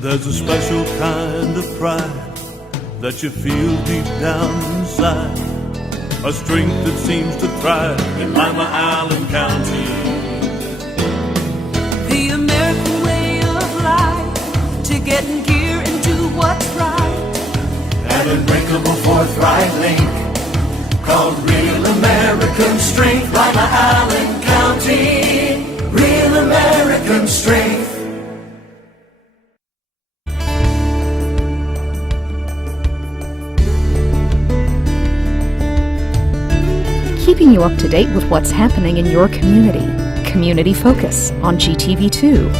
There's a special kind of pride that you feel deep down inside, a strength that seems to thrive in Lima, Allen County. The American way of life, to get in gear and do what's right. An unbreakable forthright link called real American strength. Lima, Allen County, real American strength. Keeping you up to date with what's happening in your community. Community Focus on GTV2.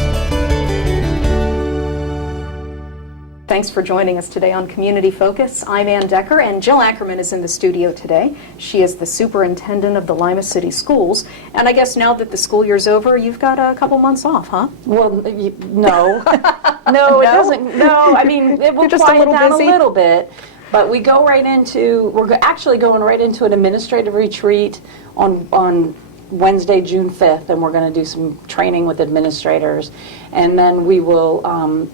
Thanks for joining us today on Community Focus. I'm Ann Decker, and Jill Ackerman is in the studio today. She is the superintendent of the Lima City Schools, and I guess now that the school year's over, you've got a couple months off, huh? Well, no. No, it doesn't. No, I mean, it will just quiet down busy. a little bit. But we go right into, actually going right into an administrative retreat on Wednesday, June 5th, and we're going to do some training with administrators. And then we will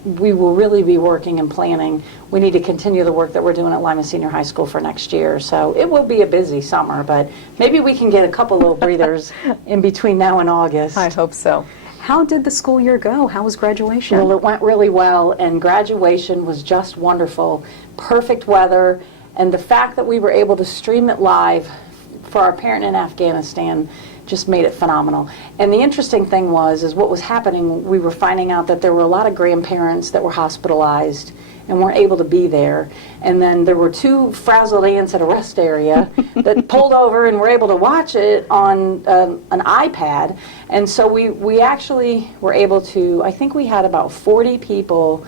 really be working and planning. We need to continue the work that we're doing at Lima Senior High School for next year. So it will be a busy summer, but maybe we can get a couple little breathers in between now and August. I hope so. How did the school year go? How was graduation? Well, it went really well, and graduation was just wonderful. Perfect weather, and the fact that we were able to stream it live for our parent in Afghanistan just made it phenomenal. And the interesting thing is what was happening, we were finding out that there were a lot of grandparents that were hospitalized and weren't able to be there. And then there were two frazzled aunts at a rest area that pulled over and were able to watch it on an iPad. And so we actually were able to, I think we had about 40 people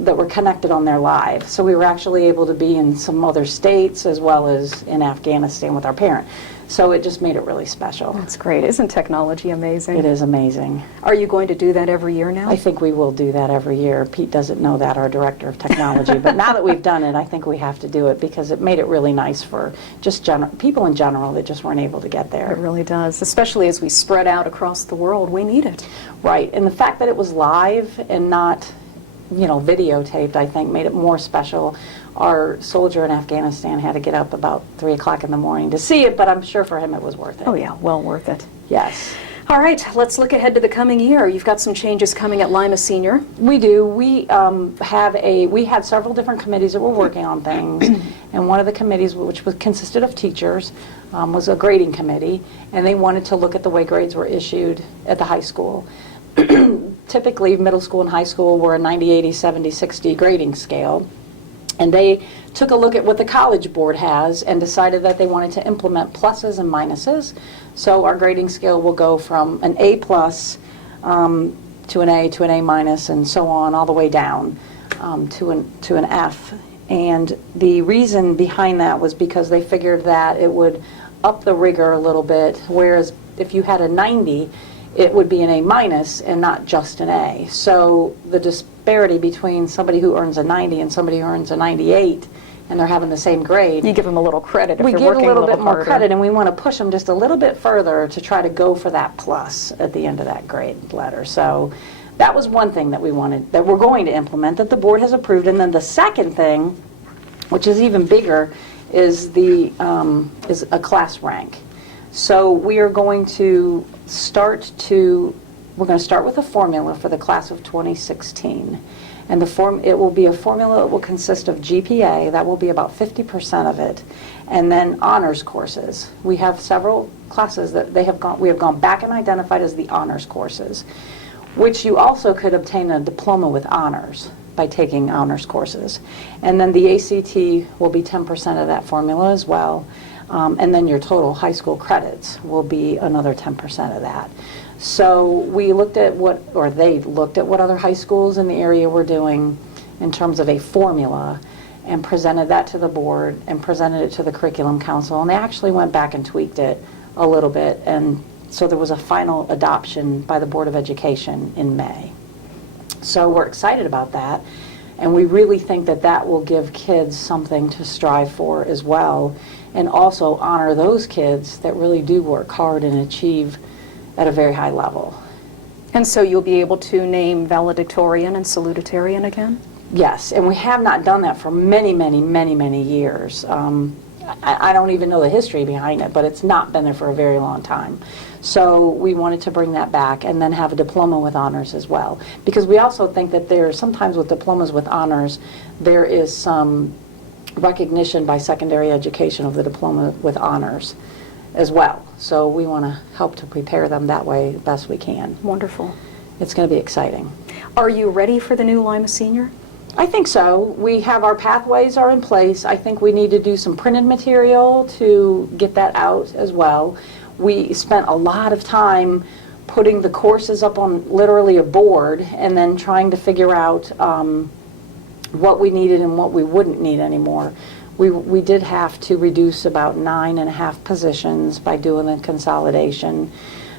that were connected on their live. So we were actually able to be in some other states as well as in Afghanistan with our parent. So it just made it really special. That's great. Isn't technology amazing? It is amazing. Are you going to do that every year now? I think we will do that every year. Pete doesn't know that, our director of technology, but now that we've done it, I think we have to do it because it made it really nice for just people in general that just weren't able to get there. It really does, especially as we spread out across the world. We need it. Right, and the fact that it was live and not, videotaped, I think made it more special. Our soldier in Afghanistan had to get up about 3 o'clock in the morning to see it, but I'm sure for him it was worth it. Oh yeah, well worth it. Yes. All right, let's look ahead to the coming year. You've got some changes coming at Lima Senior. We do. We had several different committees that were working on things, and one of the committees, which consisted of teachers, was a grading committee, and they wanted to look at the way grades were issued at the high school. Typically, middle school and high school were a 90, 80, 70, 60 grading scale. And they took a look at what the College Board has and decided that they wanted to implement pluses and minuses. So our grading scale will go from an A plus to an A to an A minus and so on all the way down to an F. And the reason behind that was because they figured that it would up the rigor a little bit, whereas if you had a 90, it would be an A minus and not just an A. So the disparity between somebody who earns a 90 and somebody who earns a 98, and they're having the same grade. You give them a little credit if we they're give working a little bit more harder. credit, and we want to push them just a little bit further to try to go for that plus at the end of that grade letter. So that was one thing that we wanted, that we're going to implement, that the board has approved. And then the second thing, which is even bigger, is is a class rank. So we are going to we're going to start with a formula for the class of 2016. And it will be a formula that will consist of GPA, that will be about 50% of it, and then honors courses. We have several classes that we have gone back and identified as the honors courses, which you also could obtain a diploma with honors by taking honors courses. And then the ACT will be 10% of that formula as well. And then your total high school credits will be another 10% of that. So we looked at they looked at what other high schools in the area were doing in terms of a formula and presented that to the board and presented it to the curriculum council. And they actually went back and tweaked it a little bit. And so there was a final adoption by the Board of Education in May. So we're excited about that. And we really think that that will give kids something to strive for as well, and also honor those kids that really do work hard and achieve at a very high level. And so you'll be able to name valedictorian and salutatorian again? Yes, and we have not done that for many, many, many, many years. I don't even know the history behind it, but it's not been there for a very long time. So we wanted to bring that back and then have a diploma with honors as well. Because we also think that sometimes with diplomas with honors, there is some recognition by secondary education of the diploma with honors as well. So we want to help to prepare them that way best we can. Wonderful. It's going to be exciting. Are you ready for the new Lima Senior? I think so. We have our pathways are in place. I think we need to do some printed material to get that out as well. We spent a lot of time putting the courses up on literally a board and then trying to figure out what we needed and what we wouldn't need anymore. We did have to reduce about 9.5 positions by doing the consolidation.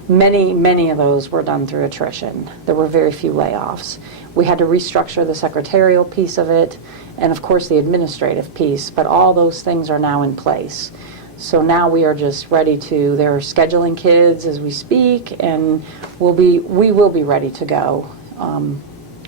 Many of those were done through attrition. There were very few layoffs. We had to restructure the secretarial piece of it and of course the administrative piece, but all those things are now in place. So now we are just ready to, they're scheduling kids as we speak, and we will be ready to go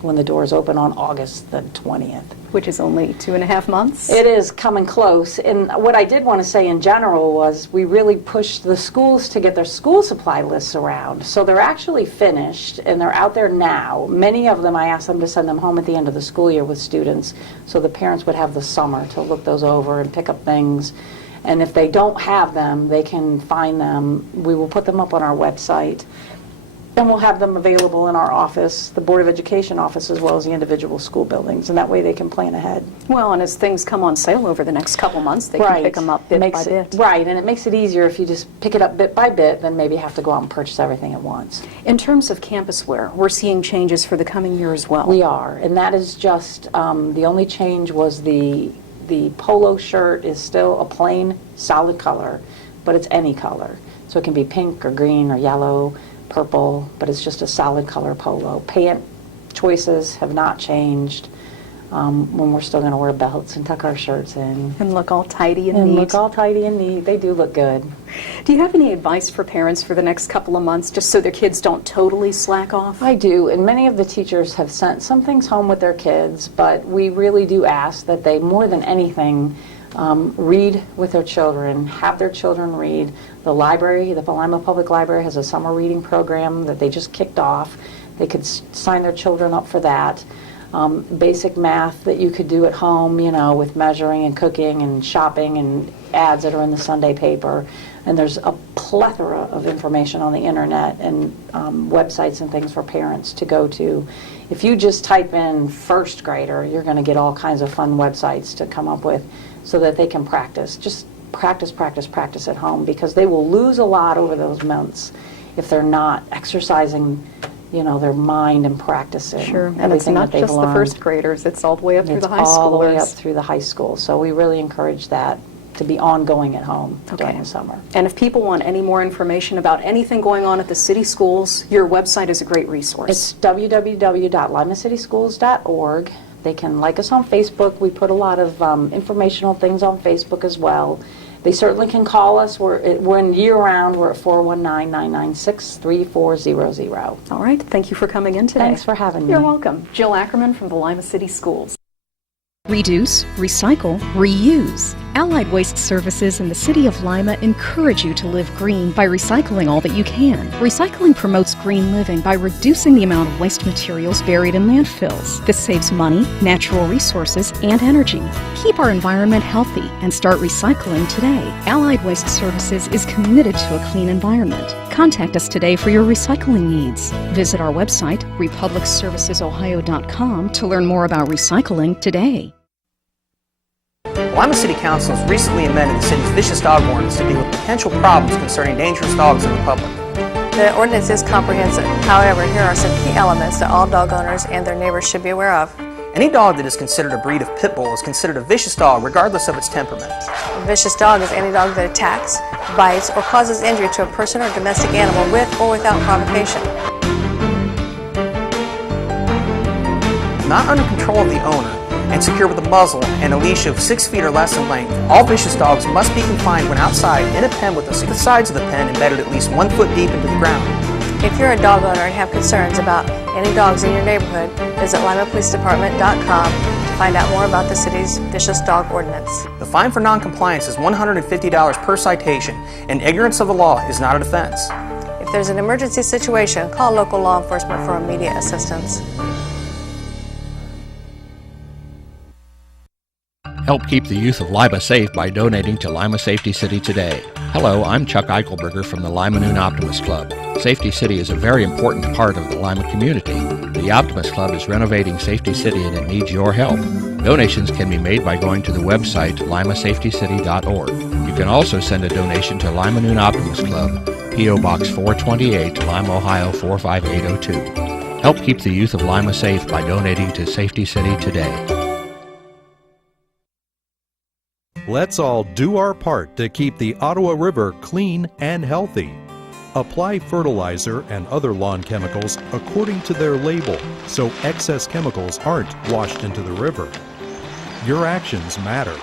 when the doors open on August the 20th. Which is only 2.5 months? It is coming close. And what I did want to say in general was we really pushed the schools to get their school supply lists around. So they're actually finished and they're out there now. Many of them, I asked them to send them home at the end of the school year with students so the parents would have the summer to look those over and pick up things. And if they don't have them, they can find them. We will put them up on our website. And we'll have them available in our office, the Board of Education office, as well as the individual school buildings, and that way they can plan ahead. Well, and as things come on sale over the next couple months, they can pick them up bit by bit. Right, and it makes it easier if you just pick it up bit by bit than maybe have to go out and purchase everything at once. In terms of campus wear, we're seeing changes for the coming year as well. We are, and that is just, the only change was the polo shirt is still a plain solid color, but it's any color. So it can be pink or green or yellow, purple, but it's just a solid color polo. Pant choices have not changed when we're still going to wear belts and tuck our shirts in. And look all tidy and neat. Look all tidy and neat. They do look good. Do you have any advice for parents for the next couple of months, just so their kids don't totally slack off? I do, and many of the teachers have sent some things home with their kids, but we really do ask that they, more than anything, read with their children, have their children read. The library, the Lima Public Library, has a summer reading program that they just kicked off. They could sign their children up for that. Basic math that you could do at home, you know, with measuring and cooking and shopping and ads that are in the Sunday paper. And there's a plethora of information on the internet and websites and things for parents to go to. If you just type in first grader, you're going to get all kinds of fun websites to come up with so that they can practice. Just practice, practice, practice at home, because they will lose a lot over those months if they're not exercising, you know, their mind and practicing. Sure, and it's not just the first graders, it's all the way up through the high schoolers. It's all the way up through the high school. So we really encourage that to be ongoing at home during the summer. And if people want any more information about anything going on at the city schools, your website is a great resource. It's www.limacitysschools.org. They can like us on Facebook. We put a lot of informational things on Facebook as well. They certainly can call us. We're in year-round. We're at 419-996-3400. All right. Thank you for coming in today. Thanks for having me. You're welcome. Jill Ackerman from the Lima City Schools. Reduce, recycle, reuse. Allied Waste Services in the City of Lima encourage you to live green by recycling all that you can. Recycling promotes green living by reducing the amount of waste materials buried in landfills. This saves money, natural resources, and energy. Keep our environment healthy and start recycling today. Allied Waste Services is committed to a clean environment. Contact us today for your recycling needs. Visit our website, republicservicesohio.com, to learn more about recycling today. Lima City Council has recently amended the city's vicious dog ordinance to deal with potential problems concerning dangerous dogs in the public. The ordinance is comprehensive. However, here are some key elements that all dog owners and their neighbors should be aware of. Any dog that is considered a breed of pit bull is considered a vicious dog regardless of its temperament. A vicious dog is any dog that attacks, bites, or causes injury to a person or domestic animal with or without provocation. Not under control of the owner and secure with a muzzle and a leash of 6 feet or less in length, all vicious dogs must be confined when outside in a pen with the sides of the pen embedded at least 1 foot deep into the ground. If you're a dog owner and have concerns about any dogs in your neighborhood, visit limapolicedepartment.com to find out more about the city's vicious dog ordinance. The fine for noncompliance is $150 per citation, and ignorance of the law is not a defense. If there's an emergency situation, call local law enforcement for immediate assistance. Help keep the youth of Lima safe by donating to Lima Safety City today. Hello, I'm Chuck Eichelberger from the Lima Noon Optimist Club. Safety City is a very important part of the Lima community. The Optimist Club is renovating Safety City and it needs your help. Donations can be made by going to the website limasafetycity.org. You can also send a donation to Lima Noon Optimist Club, P.O. Box 428, Lima, Ohio 45802. Help keep the youth of Lima safe by donating to Safety City today. Let's all do our part to keep the Ottawa River clean and healthy. Apply fertilizer and other lawn chemicals according to their label so excess chemicals aren't washed into the river. Your actions matter.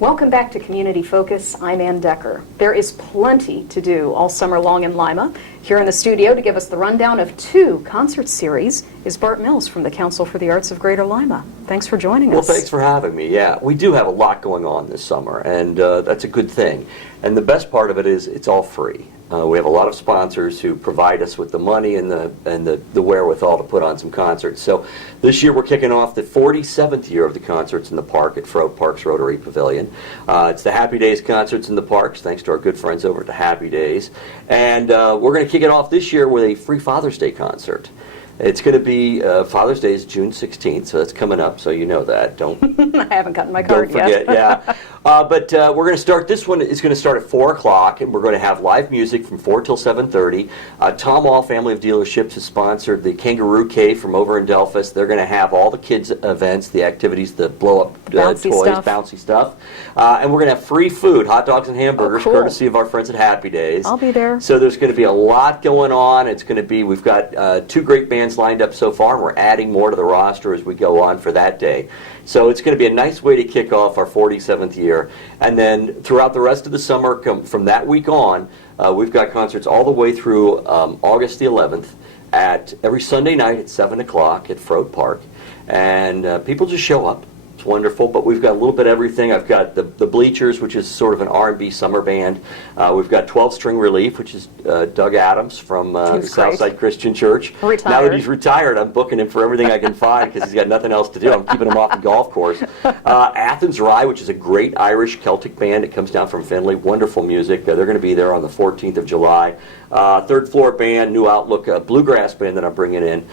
Welcome back to Community Focus. I'm Ann Decker. There is plenty to do all summer long in Lima. Here in the studio to give us the rundown of 2 concert series is Bart Mills from the Council for the Arts of Greater Lima. Thanks for joining us. Well, thanks for having me. Yeah, we do have a lot going on this summer, and that's a good thing. And the best part of it is it's all free. We have a lot of sponsors who provide us with the money and the wherewithal to put on some concerts. So this year we're kicking off the 47th year of the Concerts in the Park at Froat Park's Rotary Pavilion. It's the Happy Days Concerts in the Parks, thanks to our good friends over at the Happy Days. And we're going to kick it off this year with a free Father's Day concert. It's going to be Father's Day is June 16th, so that's coming up, so you know that. Don't I haven't gotten my card don't forget, yet. But we're going to start, this one is going to start at 4 o'clock, and we're going to have live music from 4 till 7:30. Tom All Family of Dealerships has sponsored the Kangaroo Cave from over in Delphus. They're going to have all the kids' events, the activities, the blow-up toys, bouncy stuff. And we're going to have free food, hot dogs and hamburgers, courtesy of our friends at Happy Days. I'll be there. So there's going to be a lot going on. It's going to be, we've got 2 great bands lined up so far, and we're adding more to the roster as we go on for that day. So it's going to be a nice way to kick off our 47th year. And then throughout the rest of the summer, from that week on, we've got concerts all the way through August the 11th at every Sunday night at 7 o'clock at Froat Park. And people just show up. It's wonderful, but we've got a little bit of everything. I've got the Bleachers, which is sort of an R&B summer band. We've got 12 String Relief, which is Doug Adams from the Southside Christian Church. Retired. Now that he's retired, I'm booking him for everything I can find because he's got nothing else to do. I'm keeping him off the golf course. Athens Rye, which is a great Irish Celtic band. It comes down from Findlay. Wonderful music. They're going to be there on the 14th of July. Third Floor Band, New Outlook, bluegrass band that I'm bringing in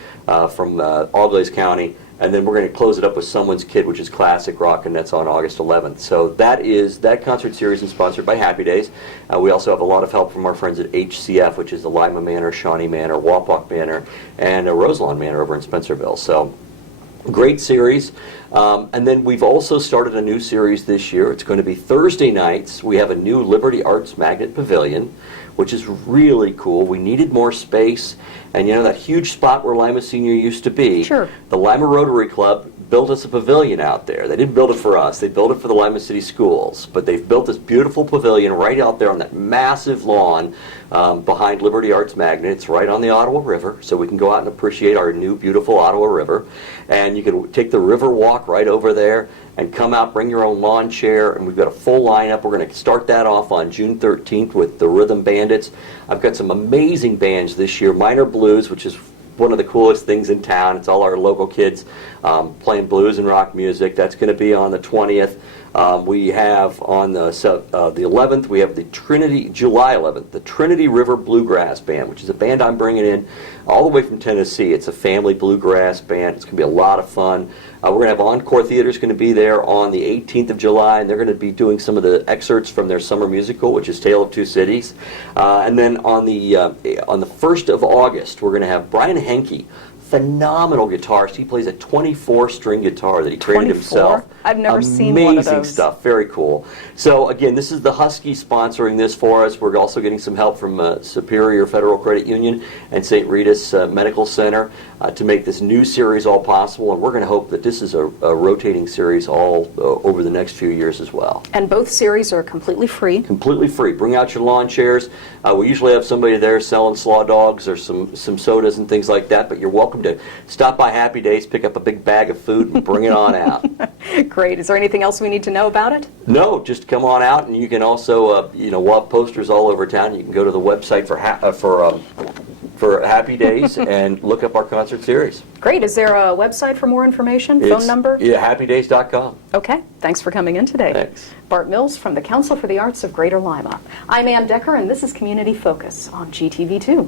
from Auglaize County. And then we're going to close it up with Someone's Kid, which is classic rock, and that's on August 11th. So that concert series is sponsored by Happy Days. We also have a lot of help from our friends at HCF, which is the Lima Manor, Shawnee Manor, Wapak Manor, and Roselawn Manor over in Spencerville. So great series. And then we've also started a new series this year. It's going to be Thursday nights. We have a new Liberty Arts Magnet Pavilion, which is really cool. We needed more space. And you know that huge spot where Lima Senior used to be? Sure. The Lima Rotary Club built us a pavilion out there. They didn't build it for us. They built it for the Lima City Schools. But they've built this beautiful pavilion right out there on that massive lawn behind Liberty Arts Magnet. It's right on the Ottawa River, so we can go out and appreciate our new beautiful Ottawa River. And you can take the river walk right over there and come out, bring your own lawn chair, and we've got a full lineup. We're going to start that off on June 13th with the Rhythm Bandits. I've got some amazing bands this year. Minor Blues, which is one of the coolest things in town. It's all our local kids playing blues and rock music. That's going to be on the 20th. We have on the 11th, we have July 11th, the Trinity River Bluegrass Band, which is a band I'm bringing in all the way from Tennessee. It's a family bluegrass band. It's going to be a lot of fun. We're going to have Encore Theater's going to be there on the 18th of July, and they're going to be doing some of the excerpts from their summer musical, which is Tale of Two Cities. And then on the 1st of August, we're going to have Brian Henke, phenomenal guitarist. He plays a 24-string guitar that he created 24? himself. I've never seen one of Amazing those. stuff. Very cool. So again, this is the Husky sponsoring this for us. We're also getting some help from Superior Federal Credit Union and St. Rita's Medical Center to make this new series all possible. And we're going to hope that this is a rotating series all over the next few years as well. And both series are completely free. Completely free. Bring out your lawn chairs. We usually have somebody there selling slaw dogs or some sodas and things like that, but you're welcome to stop by Happy Days, pick up a big bag of food, and bring it on out. Great. Is there anything else we need to know about it? No, just come on out, and you can also, we'll have posters all over town. You can go to the website for Happy Days and look up our concert series. Great. Is there a website for more information? Phone number? Yeah, happydays.com. Okay. Thanks for coming in today. Thanks. Bart Mills from the Council for the Arts of Greater Lima. I'm Ann Decker, and this is Community Focus on GTV2.